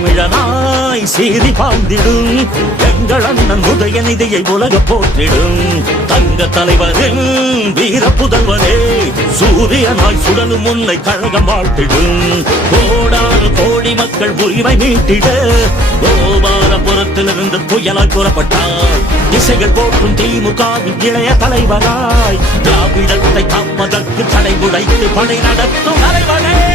தமிழனாய் சீதி பாந்திடும். எங்கள் அண்ணன் உதயநிதியை உலக போற்றிடும். தங்க தலைவரின் வீர புதல்வரே சூரியனாய் சுடலும் உன்னை கழகம் வாழ்த்திடும். கோடானு கோடி மக்கள் உரிமை மீட்டிட கோபாலபுரத்திலிருந்து புயலாய் புறப்பட்டார் திசைகள் போற்றும் திமுகவின் இளைய தலைவராய் திராவிடத்தை காப்பதற்கு தடை உடைத்து படை நடத்தும் தலைவனே.